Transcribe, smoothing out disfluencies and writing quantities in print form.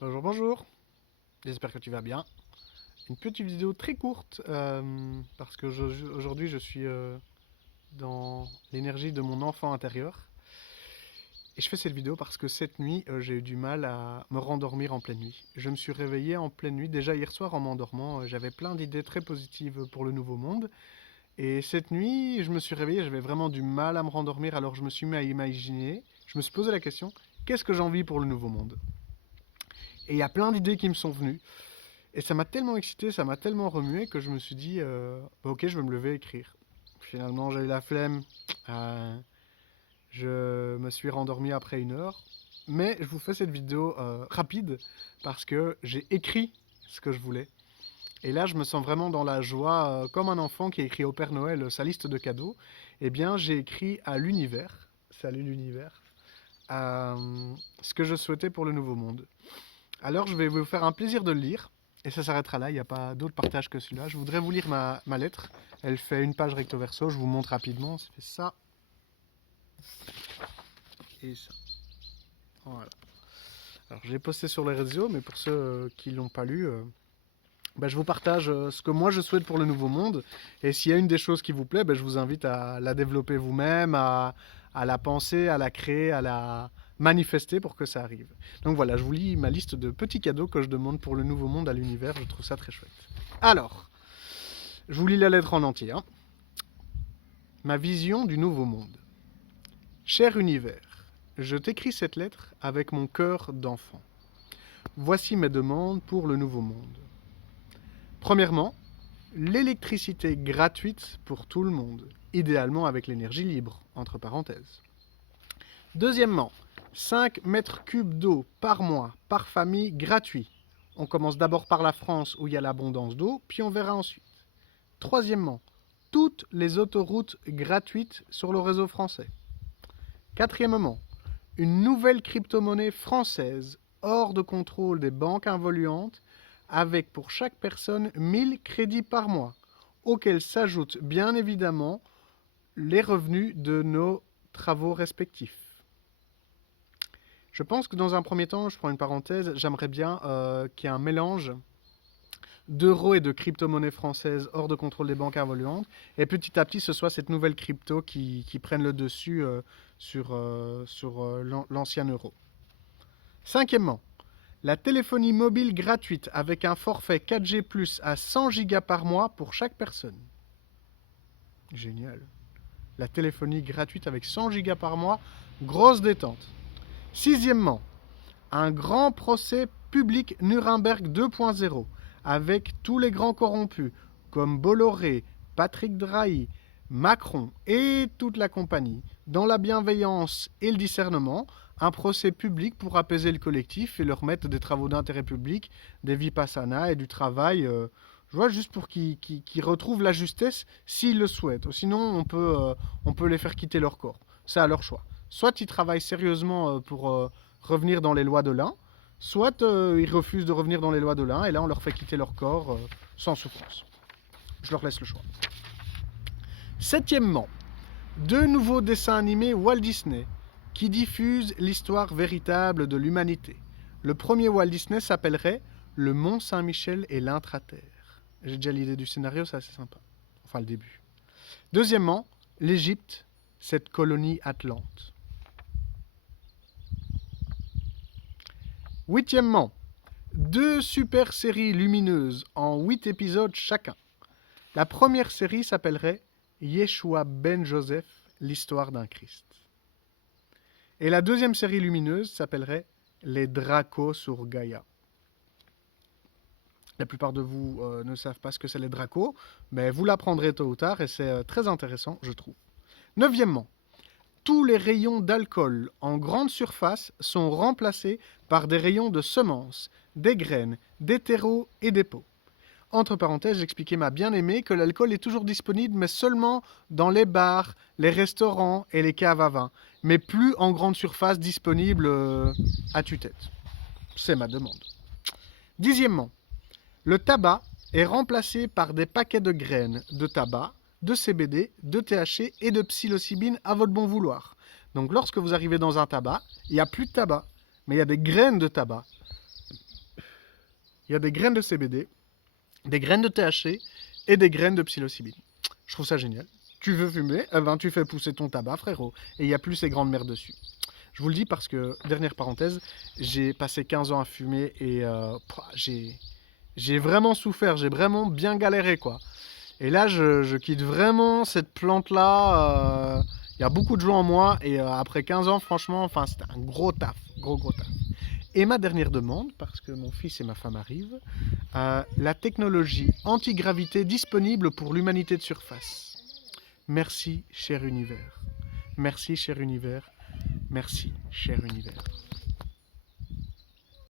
Bonjour, bonjour. J'espère que tu vas bien. Une petite vidéo très courte parce que aujourd'hui je suis dans l'énergie de mon enfant intérieur. Et je fais cette vidéo parce que cette nuit j'ai eu du mal à me rendormir en pleine nuit. Je me suis réveillé en pleine nuit. Déjà hier soir en m'endormant, j'avais plein d'idées très positives pour le nouveau monde. Et cette nuit, je me suis réveillé, j'avais vraiment du mal à me rendormir. Alors je me suis mis à imaginer. Je me suis posé la question, qu'est-ce que j'ai envie pour le nouveau monde? Et il y a plein d'idées qui me sont venues. Et ça m'a tellement excité, ça m'a tellement remué que je me suis dit, bah, ok, je vais me lever et écrire. Finalement, j'ai eu la flemme. Euh, je me suis rendormi après 1 heure. Mais je vous fais cette vidéo rapide parce que j'ai écrit ce que je voulais. Et là, je me sens vraiment dans la joie, comme un enfant qui a écrit au Père Noël sa liste de cadeaux. Eh bien, j'ai écrit à l'univers, salut l'univers, ce que je souhaitais pour le nouveau monde. Alors, je vais vous faire un plaisir de le lire. Et ça s'arrêtera là, il n'y a pas d'autre partage que celui-là. Je voudrais vous lire ma lettre. Elle fait une page recto verso, je vous montre rapidement. Ça fait ça et ça. Voilà. Alors, je l'ai posté sur les réseaux, mais pour ceux qui ne l'ont pas lu, bah, je vous partage ce que moi je souhaite pour le nouveau monde. Et s'il y a une des choses qui vous plaît, bah, je vous invite à la développer vous-même, à la penser, à la créer, à la manifester pour que ça arrive. Donc voilà, je vous lis ma liste de petits cadeaux que je demande pour le nouveau monde à l'univers. Je trouve ça très chouette. Alors, je vous lis la lettre en entier, hein. Ma vision du nouveau monde. Cher univers, je t'écris cette lettre avec mon cœur d'enfant. Voici mes demandes pour le nouveau monde. Premièrement, l'électricité gratuite pour tout le monde, idéalement avec l'énergie libre, entre parenthèses. Deuxièmement, 5 mètres cubes d'eau par mois, par famille, gratuit. On commence d'abord par la France où il y a l'abondance d'eau, puis on verra ensuite. Troisièmement, toutes les autoroutes gratuites sur le réseau français. Quatrièmement, une nouvelle crypto-monnaie française hors de contrôle des banques involuantes avec pour chaque personne 1000 crédits par mois, auxquels s'ajoutent bien évidemment les revenus de nos travaux respectifs. Je pense que dans un premier temps, je prends une parenthèse, j'aimerais bien qu'il y ait un mélange d'euros et de crypto-monnaies françaises hors de contrôle des banques involuantes. Et petit à petit, ce soit cette nouvelle crypto qui prenne le dessus sur l'ancien euro. Cinquièmement, la téléphonie mobile gratuite avec un forfait 4G plus à 100 gigas par mois pour chaque personne. Génial. La téléphonie gratuite avec 100 gigas par mois, grosse détente. Sixièmement, un grand procès public Nuremberg 2.0 avec tous les grands corrompus comme Bolloré, Patrick Drahi, Macron et toute la compagnie, dans la bienveillance et le discernement, un procès public pour apaiser le collectif et leur mettre des travaux d'intérêt public, des vipassana et du travail, je vois, juste pour qu'ils retrouvent la justesse s'ils le souhaitent. Sinon, on peut les faire quitter leur corps. C'est à leur choix. Soit ils travaillent sérieusement pour revenir dans les lois de l'un, soit ils refusent de revenir dans les lois de l'un, et là on leur fait quitter leur corps sans souffrance. Je leur laisse le choix. Septièmement, 2 nouveaux dessins animés Walt Disney qui diffusent l'histoire véritable de l'humanité. Le premier Walt Disney s'appellerait Le Mont Saint-Michel et l'Intraterre. J'ai déjà l'idée du scénario, c'est assez sympa. Enfin, le début. Deuxièmement, l'Égypte, cette colonie atlante. Huitièmement, 2 super séries lumineuses en 8 épisodes chacun. La première série s'appellerait Yeshua ben Joseph, l'histoire d'un Christ. Et la deuxième série lumineuse s'appellerait Les Dracos sur Gaïa. La plupart de vous ne savent pas ce que c'est les Dracos, mais vous l'apprendrez tôt ou tard et c'est très intéressant, je trouve. Neuvièmement, tous les rayons d'alcool en grande surface sont remplacés par des rayons de semences, des graines, des terreaux et des pots. Entre parenthèses, j'expliquais ma bien-aimée que l'alcool est toujours disponible, mais seulement dans les bars, les restaurants et les caves à vin, mais plus en grande surface disponible à tue-tête. C'est ma demande. Dixièmement, le tabac est remplacé par des paquets de graines de tabac, de CBD, de THC et de psilocybine à votre bon vouloir. Donc lorsque vous arrivez dans un tabac, il n'y a plus de tabac, mais il y a des graines de tabac. Il y a des graines de CBD, des graines de THC et des graines de psilocybine. Je trouve ça génial. Tu veux fumer, eh ben tu fais pousser ton tabac, frérot. Et il n'y a plus ces grandes merdes dessus. Je vous le dis parce que, dernière parenthèse, j'ai passé 15 ans à fumer et j'ai vraiment souffert, j'ai vraiment bien galéré, quoi. Et là, je quitte vraiment cette plante-là. Il y a beaucoup de joie en moi et après 15 ans, franchement, enfin, c'était un gros taf, gros taf. Et ma dernière demande, parce que mon fils et ma femme arrivent, la technologie antigravité disponible pour l'humanité de surface. Merci, cher univers. Merci, cher univers. Merci, cher univers.